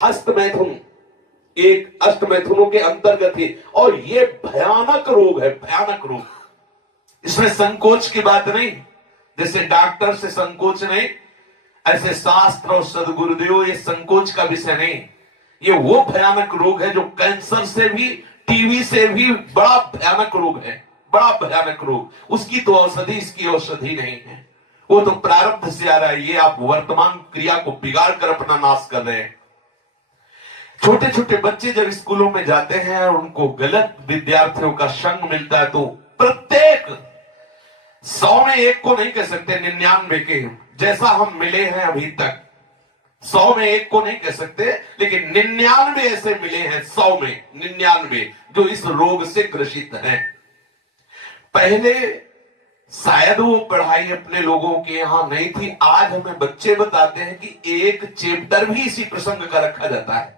हस्त मैथुन एक अष्ट मैथुनों के अंतर्गत है और ये भयानक रोग है, भयानक रोग। इसमें संकोच की बात नहीं, जैसे डॉक्टर से संकोच नहीं, ऐसे शास्त्र और सदगुरुदेव ये संकोच का विषय नहीं। ये वो भयानक रोग है जो कैंसर से भी, टीबी से भी बड़ा भयानक रोग है, बड़ा भयानक रोग। उसकी तो औषधि, इसकी औषधि नहीं है। वो तो प्रारब्ध से आ रहा है। ये आप वर्तमान क्रिया को बिगाड़ कर अपना नाश कर रहे हैं। छोटे छोटे बच्चे जब स्कूलों में जाते हैं और उनको गलत विद्यार्थियों का संग मिलता है तो प्रत्येक 100 में एक को नहीं कह सकते, 99 के जैसा हम मिले हैं अभी तक, 100 में एक को नहीं कह सकते, लेकिन 99 ऐसे मिले हैं, 100 में 99 जो इस रोग से ग्रसित हैं। पहले शायद वो पढ़ाई अपने लोगों के यहां नहीं थी। आज हमें बच्चे बताते हैं कि एक चैप्टर भी इसी प्रसंग का रखा जाता है।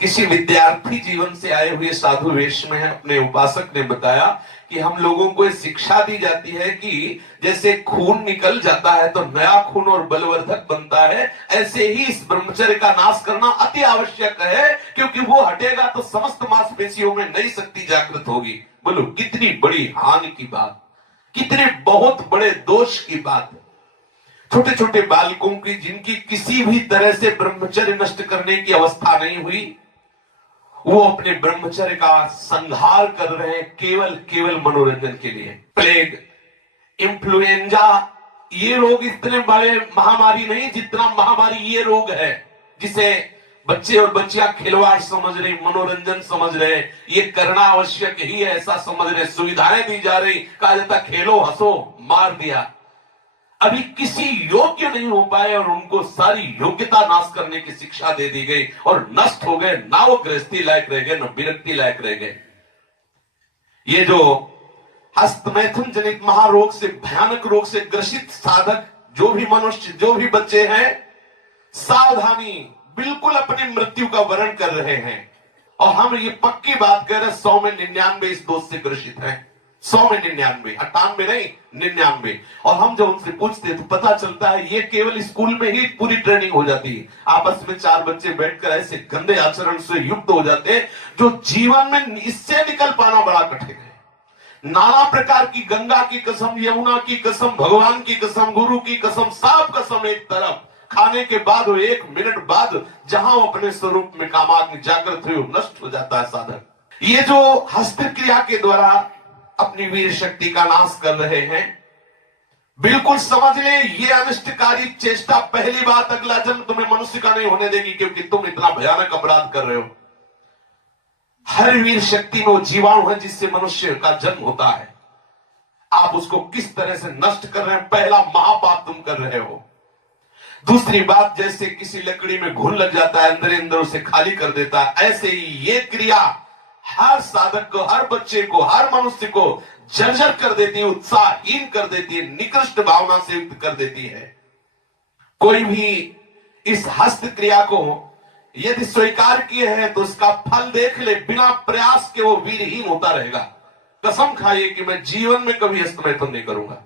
किसी विद्यार्थी जीवन से आए हुए साधु वेश में अपने उपासक ने बताया कि हम लोगों को शिक्षा दी जाती है कि जैसे खून निकल जाता है तो नया खून और बलवर्धक बनता है, ऐसे ही इस ब्रह्मचर्य का नाश करना अति आवश्यक है, क्योंकि वो हटेगा तो समस्त मांसपेशियों में नई शक्ति जागृत होगी। बोलो कितनी बड़ी हानि की बात, कितने बहुत बड़े दोष की बात। छोटे छोटे बालकों की जिनकी किसी भी तरह से ब्रह्मचर्य नष्ट करने की अवस्था नहीं हुई, वो अपने ब्रह्मचर्य का संहार कर रहे हैं केवल मनोरंजन के लिए। प्लेग, इन्फ्लुएंजा, ये रोग इतने बड़े महामारी नहीं जितना महामारी ये रोग है, जिसे बच्चे और बच्चियां खिलवाड़ समझ रही, मनोरंजन समझ रहे, ये करना आवश्यक ही है ऐसा समझ रहे, सुविधाएं दी जा रही, कहा जाता खेलो हंसो, मार दिया। अभी किसी योग्य नहीं हो पाए और उनको सारी योग्यता नाश करने की शिक्षा दे दी गई और नष्ट हो गए। ना वो गृहस्थी लायक रह गए, न विरक्ति लायक रह गए। ये जो हस्तमैथुन जनित महारोग से, भयानक रोग से ग्रसित साधक जो भी मनुष्य, जो भी बच्चे हैं, सावधानी, बिल्कुल अपनी मृत्यु का वर्ण कर रहे हैं। और हम ये पक्की बात कह रहे हैं 100 में 99 इस दोष से ग्रसित हैं। 100 में 99, 98 नहीं 99। और हम जब उनसे पूछते तो पता चलता है ये केवल स्कूल में ही पूरी ट्रेनिंग हो जाती है। आपस में 4 बच्चे बैठकर ऐसे गंदे आचरण से युक्त हो जाते हैं जो जीवन में इससे निकल पाना बड़ा कठिन है। नाना प्रकार की, गंगा की कसम, यमुना की कसम, भगवान की कसम, गुरु की कसम, सब कसम एक तरफ, खाने के बाद 1 मिनट बाद जहां वो अपने स्वरूप में कामाग्नि जागृत हुई, नष्ट हो जाता है साधक। ये जो हस्त क्रिया के द्वारा अपनी वीर शक्ति का नाश कर रहे हैं, बिल्कुल समझ ले ये अनिष्टकारी चेष्टा पहली बात अगला जन्म तुम्हें मनुष्य का नहीं होने देगी, क्योंकि तुम इतना भयानक अपराध कर रहे हो। हर वीर शक्ति में वो जीवाणु है जिससे मनुष्य का जन्म होता है। आप उसको किस तरह से नष्ट कर रहे हैं, पहला महापाप तुम कर रहे हो। दूसरी बात, जैसे किसी लकड़ी में घुन लग जाता है, अंदर अंदर उसे खाली कर देता है, ऐसे ही ये क्रिया हर साधक को, हर बच्चे को, हर मनुष्य को जर्जर कर देती है, उत्साहहीन कर देती है, निकृष्ट भावना से युक्त कर देती है। कोई भी इस हस्त क्रिया को यदि स्वीकार किए हैं तो उसका फल देख ले, बिना प्रयास के वो वीरहीन होता रहेगा। कसम खाइए कि मैं जीवन में कभी हस्तमैथुन नहीं करूंगा।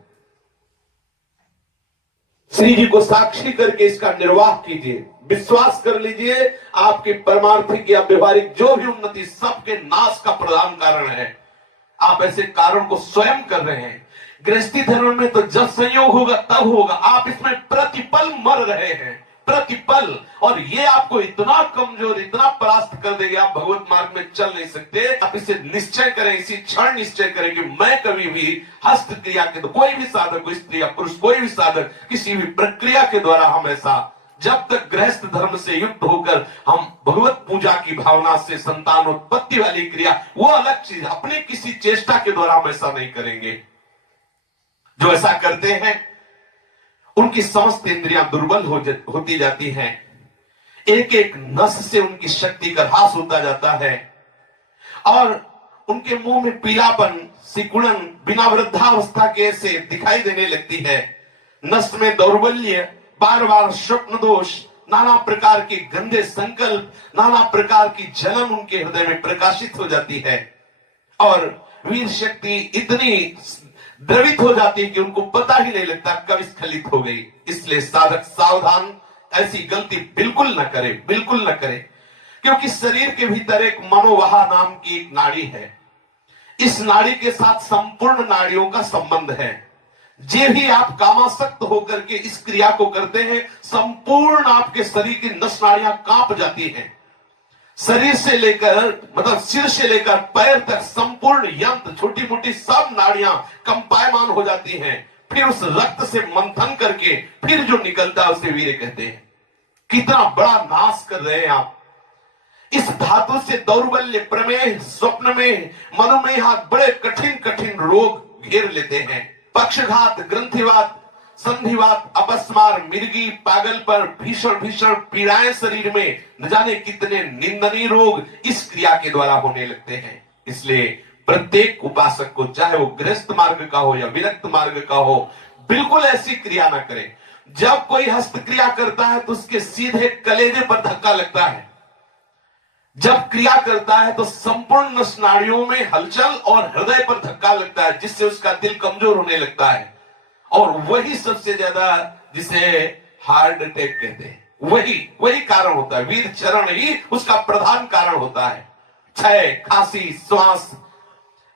श्री जी को साक्षी करके इसका निर्वाह कीजिए, विश्वास कर लीजिए आपकी परमार्थिक या व्यवहारिक जो भी उन्नति सबके नाश का प्रधान कारण है। आप ऐसे कारण को स्वयं कर रहे हैं। गृहस्थी धर्म में तो जब संयोग होगा तब होगा, आप इसमें प्रतिपल मर रहे हैं, प्रतिपल। और ये आपको इतना कमजोर, इतना परास्त कर देगी, आप भगवत मार्ग में चल नहीं सकते। आप इसे निश्चय करें, इसी क्षण निश्चय करें कि मैं कभी भी हस्त क्रिया के, तो कोई भी साधक, स्त्री या पुरुष, कोई भी साधक किसी भी प्रक्रिया के द्वारा हम ऐसा, जब तक गृहस्थ धर्म से युक्त होकर हम भगवत पूजा की भावना से संतानोत्पत्ति वाली क्रिया, वो अलग चीज, अपनी किसी चेष्टा के द्वारा हम ऐसा नहीं करेंगे। जो ऐसा करते हैं उनकी समस्त इंद्रियां दुर्बल होती जाती हैं, एक एक नस से उनकी शक्ति का ह्रास होता जाता है और उनके मुंह में पीलापन, सिकुड़न बिना वृद्धावस्था के से दिखाई देने लगती है। नस में दौर्बल्य, बार बार स्वप्न दोष, नाना प्रकार के गंदे संकल्प, नाना प्रकार की जलन उनके हृदय में प्रकाशित हो जाती है और वीर शक्ति इतनी द्रवित हो जाती है कि उनको पता ही नहीं लगता कब स्खलित हो गई। इसलिए साधक सावधान, ऐसी गलती बिल्कुल न करे, बिल्कुल न करे। क्योंकि शरीर के भीतर एक मनोवाह नाम की एक नाड़ी है। इस नाड़ी के साथ संपूर्ण नाड़ियों का संबंध है। जे भी आप कामासक्त होकर के इस क्रिया को करते हैं, संपूर्ण आपके शरीर की नस नाड़ियां कांप जाती हैं। शरीर से लेकर मतलब सिर से लेकर पैर तक संपूर्ण यंत्र, छोटी मोटी सब नाड़ियां कंपायमान हो जाती हैं। फिर उस रक्त से मंथन करके फिर जो निकलता है उसे वीर्य कहते हैं। कितना बड़ा नाश कर रहे हैं आप। इस धातु से दौर्बल्य, प्रमेह, स्वप्न में, मधुमेह, बड़े कठिन कठिन रोग घेर लेते हैं। पक्षघात, ग्रंथिवात, संधिवात, अपस्मार, मिर्गी, पागल पर, भीषण भीषण पीड़ाएं शरीर में, न जाने कितने निंदनीय रोग इस क्रिया के द्वारा होने लगते हैं। इसलिए प्रत्येक उपासक को, चाहे वो गृहस्थ मार्ग का हो या विरक्त मार्ग का हो, बिल्कुल ऐसी क्रिया ना करे। जब कोई हस्त क्रिया करता है तो उसके सीधे कलेजे पर धक्का लगता है। जब क्रिया करता है तो संपूर्ण नस नाड़ियों में हलचल और हृदय पर धक्का लगता है, जिससे उसका दिल कमजोर होने लगता है। और वही सबसे ज्यादा जिसे हार्ट अटैक कहते हैं, वही कारण होता है। वीर चरण ही उसका प्रधान कारण होता है। क्षय, खांसी, श्वास,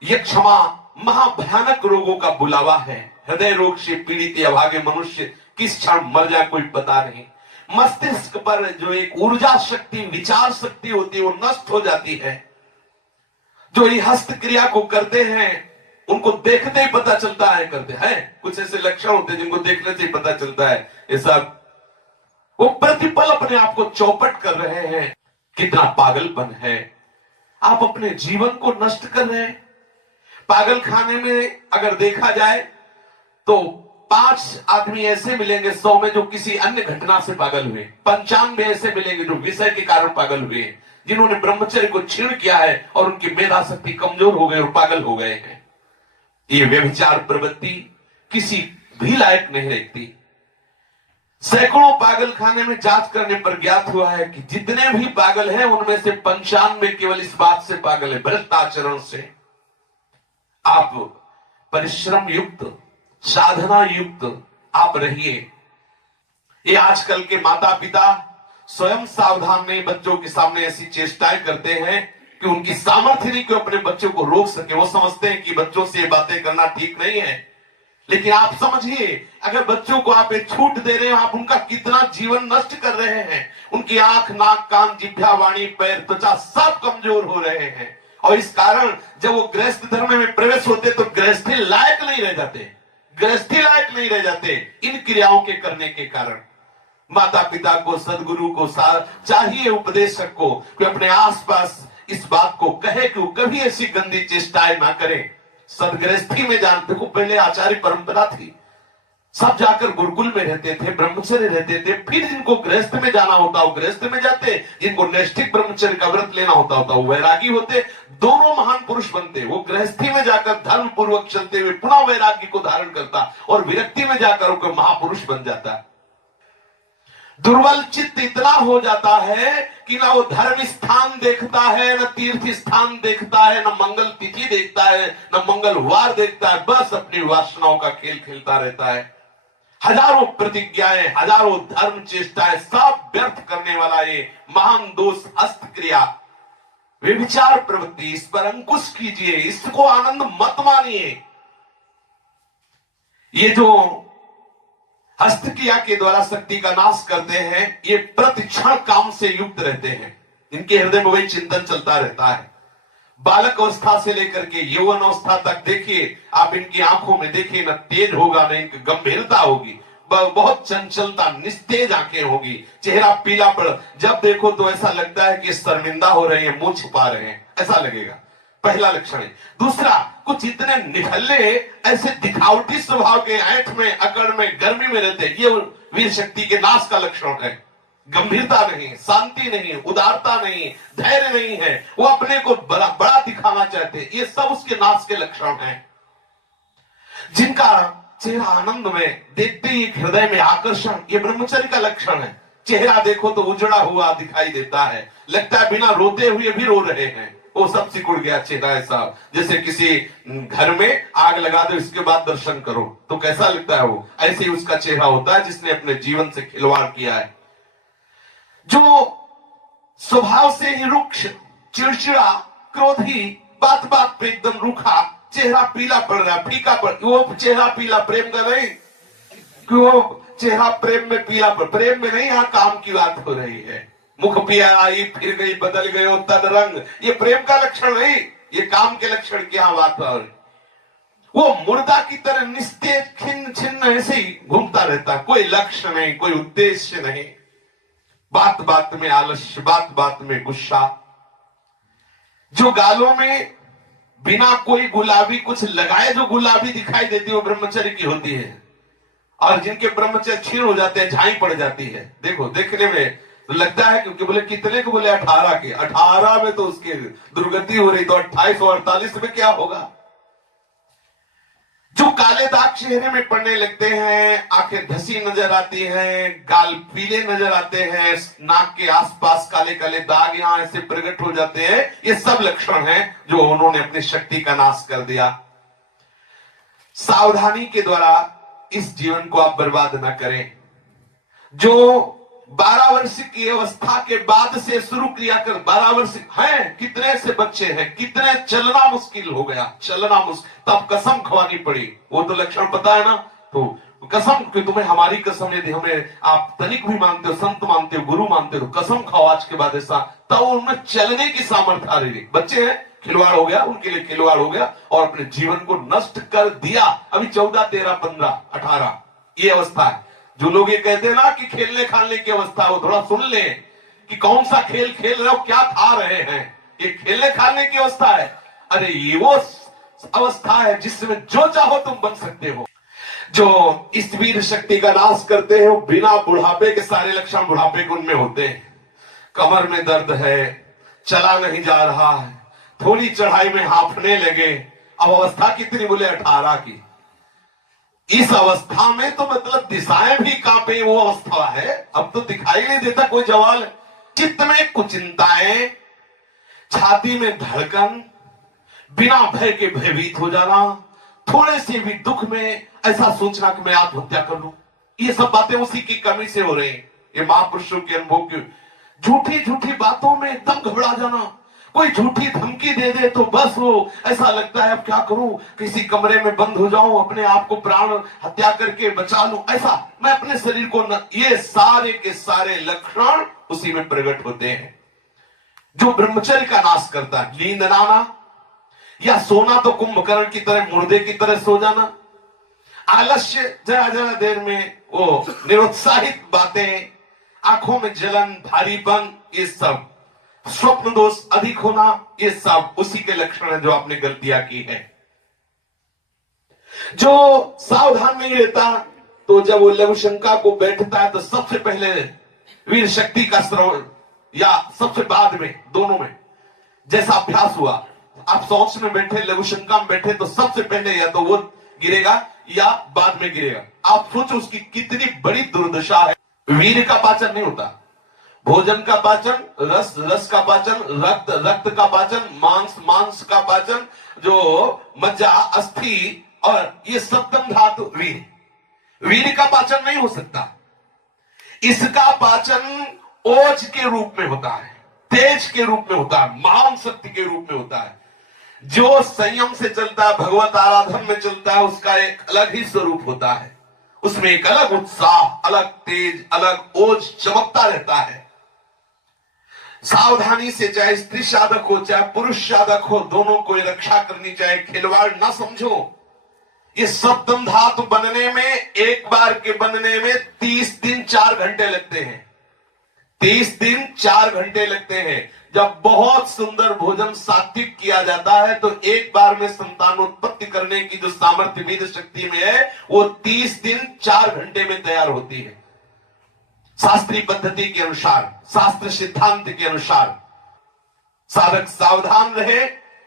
ये क्षमा महाभयानक रोगों का बुलावा है। हृदय रोग से पीड़ित अभागे मनुष्य किस क्षण मर जाए कोई पता नहीं। मस्तिष्क पर जो एक ऊर्जा शक्ति, विचार शक्ति होती है, वो नष्ट हो जाती है। जो ये हस्त क्रिया को करते हैं उनको देखते ही पता चलता है करते हैं। कुछ ऐसे लक्षण होते हैं जिनको देखने से ही पता चलता है ये सब वो प्रतिपल अपने आप को चौपट कर रहे हैं। कितना पागलपन है। आप अपने जीवन को नष्ट कर रहे हैं। पागल खाने में अगर देखा जाए तो 5 आदमी ऐसे मिलेंगे 100 में जो किसी अन्य घटना से पागल हुए। 95 ऐसे मिलेंगे जो विषय के कारण पागल हुए, जिन्होंने ब्रह्मचर्य को छीण किया है और उनकी मेधा शक्ति कमजोर हो गई और पागल हो गए हैं। ये व्यभिचार प्रवृत्ति किसी भी लायक नहीं रहती। सैकड़ों पागल खाने में जांच करने पर ज्ञात हुआ है कि जितने भी पागल हैं उनमें से 95 केवल इस बात से पागल है, भ्रष्ट आचरण से। आप परिश्रम युक्त, साधना युक्त आप रहिए। ये आजकल के माता पिता स्वयं सावधान नहीं, बच्चों के सामने ऐसी चेष्टाएं करते हैं कि उनकी सामर्थ्य नहीं कि अपने बच्चों को रोक सके। वो समझते हैं कि बच्चों से ये बातें करना ठीक नहीं है। लेकिन आप समझिए, अगर बच्चों को आप एक छूट दे रहे हैं, आप उनका कितना जीवन नष्ट कर रहे हैं। उनकी आंख, नाक, कान, जिह्वा, वाणी, पैर, त्वचा सब कमजोर हो रहे हैं। और इस कारण जब वो गृहस्थ धर्म में प्रवेश होते तो गृहस्थी लायक नहीं रह जाते, गृहस्थी लायक नहीं रह जाते इन क्रियाओं के करने के कारण। माता पिता को, सदगुरु को चाहिए, उपदेशक को, कि अपने आसपास इस बात को कहे कि वो कभी ऐसी गंदी चेष्टाएं ना करें। सदगृहस्थी में जान, देखो पहले आचार्य परंपरा थी, सब जाकर गुरुकुल में रहते थे, ब्रह्मचर्य रहते थे। फिर जिनको गृहस्थ में जाना होता वो गृहस्थ में जाते, जिनको नैष्ठिक ब्रह्मचर्य का व्रत लेना होता वो वैरागी होते। दोनों महान पुरुष बनते। वो गृहस्थी में जाकर धर्म पूर्वक चलते हुए पुनः वैराग्य को धारण करता और विरक्ति में जाकर वो महापुरुष बन जाता। दुर्बल चित्त इतना हो जाता है कि ना वो धर्म स्थान देखता है, न तीर्थ स्थान देखता है, न मंगल तिथि देखता है, न मंगलवार देखता है। बस अपनी वासनाओं का खेल खेलता रहता है। हजारों प्रतिज्ञाएं, हजारों धर्म चेष्टाएं सब व्यर्थ करने वाला ये महान दोष हस्त क्रिया, व्यभिचार प्रवृत्ति, इस पर अंकुश कीजिए, इसको आनंद मत मानिए। ये जो हस्त क्रिया के द्वारा शक्ति का नाश करते हैं, ये प्रतिक्षण काम से युक्त रहते हैं। इनके हृदय में वही चिंतन चलता रहता है। बालक अवस्था से लेकर के यौवन अवस्था तक देखिए आप, इनकी आंखों में देखिए, न तेज होगा, न इनकी गंभीरता होगी, बहुत चंचलता, निस्तेज आंखें होगी, चेहरा पीला पड़, जब देखो तो ऐसा लगता है कि शर्मिंदा हो रहे हैं, मुंह छुपा रहे हैं, ऐसा लगेगा। पहला लक्षण है। दूसरा, कुछ इतने निठल्ले, ऐसे दिखावटी स्वभाव के, ऐंठ में, अकड़ में, गर्मी में रहते, ये वीर शक्ति के नाश का लक्षण है। गंभीरता नहीं, शांति नहीं, उदारता नहीं, धैर्य नहीं है, वो अपने को बड़ा बड़ा दिखाना चाहते, ये सब उसके नाश के लक्षण हैं। जिनका चेहरा आनंद में, देखते ही हृदय में आकर्षण, ये ब्रह्मचर्य का लक्षण है। चेहरा देखो तो उजड़ा हुआ दिखाई देता है, लगता है बिना रोते हुए भी रो रहे हैं। वो सब सिकुड़ गया चेहरा, ऐसा जैसे किसी घर में आग लगा दो, इसके बाद दर्शन करो तो कैसा लगता है, वो ऐसे ही उसका चेहरा होता है जिसने अपने जीवन से खिलवाड़ किया है। जो स्वभाव से ही रुक्ष, चिड़चिड़ा, क्रोधी, बात बात पे एकदम रूखा, चेहरा पीला पड़ रहा, फीका पड़, वो चेहरा पीला प्रेम का नहीं कि वो चेहरा प्रेम में पीला पड़, प्रेम में नहीं, यहां काम की बात हो रही है। मुख पिया आई फिर गई, बदल गए तन रंग, ये प्रेम का लक्षण नहीं, ये काम के लक्षण की यहां बात हो रही। वो मुर्दा की तरह निस्तेज खिन्न छिन्न ऐसे ही घूमता रहता, कोई लक्ष्य नहीं, कोई उद्देश्य नहीं, बात बात में आलस्य, बात बात में गुस्सा। जो गालों में बिना कोई गुलाबी कुछ लगाए जो गुलाबी दिखाई देती है वो ब्रह्मचर्य की होती है, और जिनके ब्रह्मचर्य क्षीण हो जाते हैं, झाई पड़ जाती है। देखो देखने में लगता है क्योंकि बोले कितने को, बोले 18 के, 18 में तो उसकी दुर्गति हो रही, तो 28 और 48 में क्या होगा। जो काले दाग चेहरे में पड़ने लगते हैं, आंखें धसी नजर आती हैं, गाल पीले नजर आते हैं, नाक के आसपास काले काले दाग यहां ऐसे प्रकट हो जाते हैं, ये सब लक्षण हैं जो उन्होंने अपनी शक्ति का नाश कर दिया। सावधानी के द्वारा इस जीवन को आप बर्बाद ना करें। जो 12 वर्ष की अवस्था के बाद से शुरू क्रिया कर, 12 वर्ष हैं, कितने से बच्चे हैं, कितने चलना मुश्किल हो गया, चलना मुश्किल, तब कसम खवानी पड़ी। वो तो लक्षण पता है ना, तो कसम कि तुम्हें हमारी कसम, यदि हमें आप तनिक भी मानते हो, संत मानते हो, गुरु मानते हो, कसम खाओ आज के बाद ऐसा, तब उनमें चलने की सामर्थ्य आ रही। बच्चे हैं, खिलवाड़ हो गया, उनके लिए खिलवाड़ हो गया और अपने जीवन को नष्ट कर दिया। अभी 14, 13, 15, 18 ये अवस्था है। जो लोग ये कहते हैं ना कि खेलने खाने की अवस्था, वो थोड़ा सुन ले कि कौन सा खेल खेल रहे हो, क्या खा रहे हैं। ये खेलने खाने की अवस्था है। अरे ये वो अवस्था है जिसमें जो चाहो तुम बन सकते हो। जो इस वीर शक्ति का नाश करते हैं वो बिना बुढ़ापे के सारे लक्षण बुढ़ापे के उनमें होते हैं। कमर में दर्द है, चला नहीं जा रहा है, थोड़ी चढ़ाई में हांफने लगे। अब अवस्था कितनी, बोले 18 की। इस अवस्था में तो मतलब दिशाएं भी कांपे, वो अवस्था है। अब तो दिखाई नहीं देता कोई जवाल। चित्त में कुचिंताएं, छाती में धड़कन, बिना भय के भयभीत हो जाना, थोड़े से भी दुख में ऐसा सोचना कि मैं आत्महत्या कर लूं, ये सब बातें उसी की कमी से हो रही हैं। ये महापुरुषों के अनुभव की झूठी झूठी बातों में एकदम घबरा जाना। कोई झूठी धमकी दे दे तो बस वो ऐसा लगता है अब क्या करूं, किसी कमरे में बंद हो जाऊं, अपने आप को प्राण हत्या करके बचा लूं, ऐसा मैं अपने शरीर को न, ये सारे के सारे लक्षण उसी में प्रकट होते हैं। जो ब्रह्मचर्य का नाश करता है, नींद ना आना या सोना तो कुंभकर्ण की तरह, मुर्दे की तरह सो जाना, आलस्य, जरा जरा देर में वो निरुत्साहित बातें, आंखों में जलन, भारीपन, ये सब, स्वप्न दोष अधिक होना, ये सब उसी के लक्षण है जो आपने गलतियां की है। जो सावधान नहीं रहता तो जब वो लघु शंका को बैठता है तो सबसे पहले वीर शक्ति का श्रवण, या सबसे बाद में, दोनों में जैसा अभ्यास हुआ, आप सोच में बैठे, लघु शंका में बैठे, तो सबसे पहले या तो वो गिरेगा या बाद में गिरेगा। आप सोचो उसकी कितनी बड़ी दुर्दशा है। वीर का पाचन नहीं होता, भोजन का पाचन, रस रस का पाचन, रक्त रक्त का पाचन, मांस मांस का पाचन, जो मज्जा, अस्थि और ये सप्तम धातु वीर का पाचन नहीं हो सकता। इसका पाचन ओज के रूप में होता है, तेज के रूप में होता है, महान शक्ति के रूप में होता है। जो संयम से चलता है, भगवत आराधन में चलता है, उसका एक अलग ही स्वरूप होता है। उसमें एक अलग उत्साह, अलग तेज, अलग ओज चमकता रहता है। सावधानी से, चाहे स्त्री साधक हो चाहे पुरुष साधक हो, दोनों को रक्षा करनी चाहिए। खिलवाड़ ना समझो। ये सप्तम धातु बनने में, एक बार के बनने में 30 दिन 4 घंटे लगते हैं। 30 दिन 4 घंटे लगते हैं। जब बहुत सुंदर भोजन सात्विक किया जाता है तो एक बार में संतानोत्पत्ति करने की जो सामर्थ्य वीर शक्ति में है, वो 30 दिन 4 घंटे में तैयार होती है। शास्त्रीय पद्धति के अनुसार, शास्त्र सिद्धांत के अनुसार साधक सावधान रहे,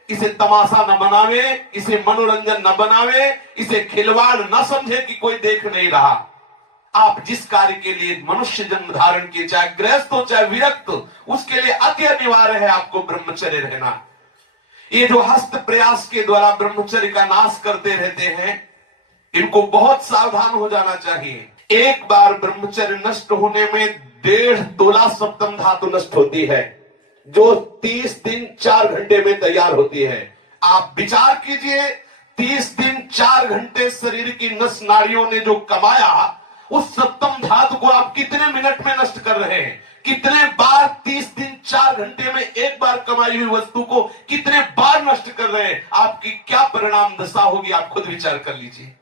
इसे तमाशा न बनावे, इसे मनोरंजन न बनावे, इसे खिलवाड़ न समझे कि कोई देख नहीं रहा। आप जिस कार्य के लिए मनुष्य जन्म धारण किए, चाहे गृहस्थ हो चाहे विरक्त, उसके लिए अति अनिवार्य है आपको ब्रह्मचर्य रहना। ये जो हस्त प्रयास के द्वारा ब्रह्मचर्य का नाश करते रहते हैं, इनको बहुत सावधान हो जाना चाहिए। एक बार ब्रह्मचर्य नष्ट होने में 1.5 तोला सप्तम धातु नष्ट होती है, जो 30 दिन 4 घंटे में तैयार होती है। आप विचार कीजिए, 30 दिन 4 घंटे शरीर की नस नाड़ियों ने जो कमाया, उस सप्तम धातु को आप कितने मिनट में नष्ट कर रहे हैं? कितने बार 30 दिन 4 घंटे में एक बार कमाई हुई वस्तु को कितने बार नष्ट कर रहे हैं? आपकी क्या परिणाम दशा होगी, आप खुद विचार कर लीजिए।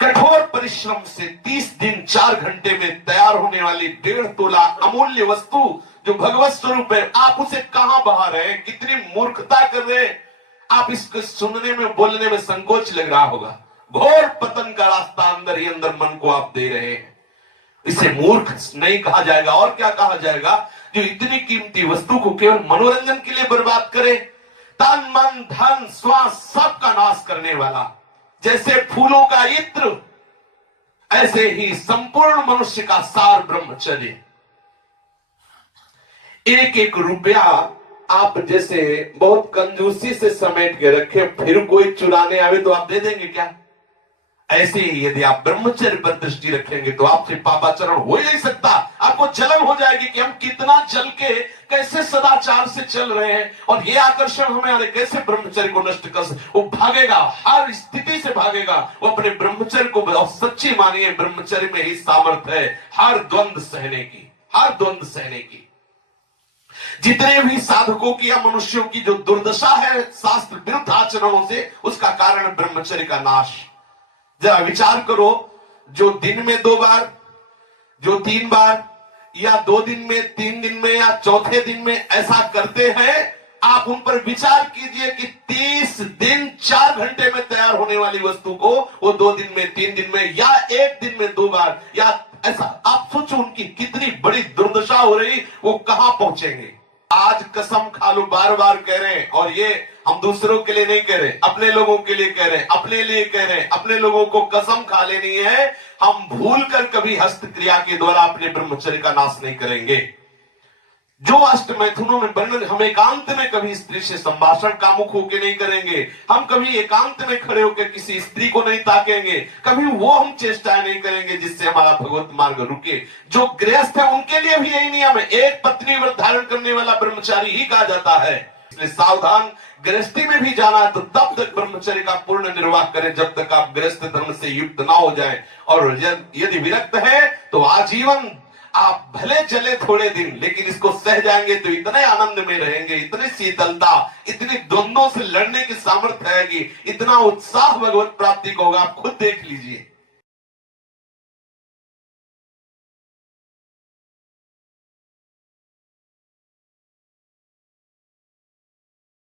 कठोर परिश्रम से 30 दिन 4 घंटे में तैयार होने वाली 1.5 तोला अमूल्य वस्तु जो भगवत स्वरूप है, आप उसे कहां बहा रहे हैं? कितनी मूर्खता कर रहे हैं? आप इसको सुनने में बोलने में संकोच लग रहा होगा। घोर पतन का रास्ता अंदर ही अंदर मन को आप दे रहे हैं। इसे मूर्ख नहीं कहा जाएगा और क्या कहा जाएगा? जो इतनी कीमती वस्तु को केवल मनोरंजन के लिए बर्बाद करे, तन मन धन श्वास सबका नाश करने वाला। जैसे फूलों का इत्र, ऐसे ही संपूर्ण मनुष्य का सार ब्रह्मचर्य। एक एक रुपया आप जैसे बहुत कंजूसी से समेट के रखे, फिर कोई चुराने आवे तो आप दे देंगे क्या? ऐसे ही यदि आप ब्रह्मचर्य पर दृष्टि रखेंगे तो आपसे पापाचरण हो ही नहीं सकता। आपको जलन हो जाएगी कि हम कितना जल के कैसे सदाचार से चल रहे हैं और ये आकर्षण हमें कैसे ब्रह्मचर्य को नष्ट कर सकते। वो भागेगा, हर स्थिति से भागेगा। वो अपने ब्रह्मचर्य को और सच्ची मानिए, ब्रह्मचर्य में ही सामर्थ्य है हर द्वंद्व सहने की, हर द्वंद्व सहने की। जितने भी साधकों की या मनुष्यों की जो दुर्दशा है शास्त्र विरुद्ध आचरणों से, उसका कारण ब्रह्मचर्य का नाश। जरा विचार करो, जो दिन में 2 बार, जो 3 बार, या 2 दिन में, 3 दिन में, या चौथे दिन में ऐसा करते हैं, आप उन पर विचार कीजिए कि 30 दिन 4 घंटे में तैयार होने वाली वस्तु को वो 2 दिन में, 3 दिन में, या 1 दिन में 2 बार, या ऐसा आप सोचो उनकी कितनी बड़ी दुर्दशा हो रही, वो कहां पहुंचेंगे। आज कसम खा लो, बार बार कह रहे हैं, और ये हम दूसरों के लिए नहीं कह रहे, अपने लोगों के लिए कह रहे हैं, अपने लिए कह रहे हैं। अपने लोगों को कसम खा लेनी है, हम भूल कर कभी हस्तक्रिया के द्वारा अपने ब्रह्मचर्य का नाश नहीं करेंगे। जो अष्ट मैथुनों में वर्णन, हम एकांत में कभी स्त्री से संभाषण कामुक होकर नहीं करेंगे, हम कभी एकांत में खड़े होकर किसी स्त्री को नहीं ताकेंगे, कभी वो हम चेष्टाएं नहीं करेंगे जिससे हमारा भगवत मार्ग रुके। जो गृहस्थ है उनके लिए भी यही नियम है, एक पत्नी व्रत धारण करने वाला ब्रह्मचारी ही कहा जाता है। इसलिए सावधान, गृहस्थी में भी जाना है तो तब तक ब्रह्मचर्य का पूर्ण निर्वाह करें जब तक आप गृहस्थ धर्म से युक्त ना हो जाएं। और यदि विरक्त है तो आजीवन आप भले चले थोड़े दिन, लेकिन इसको सह जाएंगे तो इतने आनंद में रहेंगे, इतनी शीतलता, इतनी द्वंद्वों से लड़ने की सामर्थ्य आएगी, इतना उत्साह भगवत प्राप्ति को होगा। आप खुद देख लीजिए।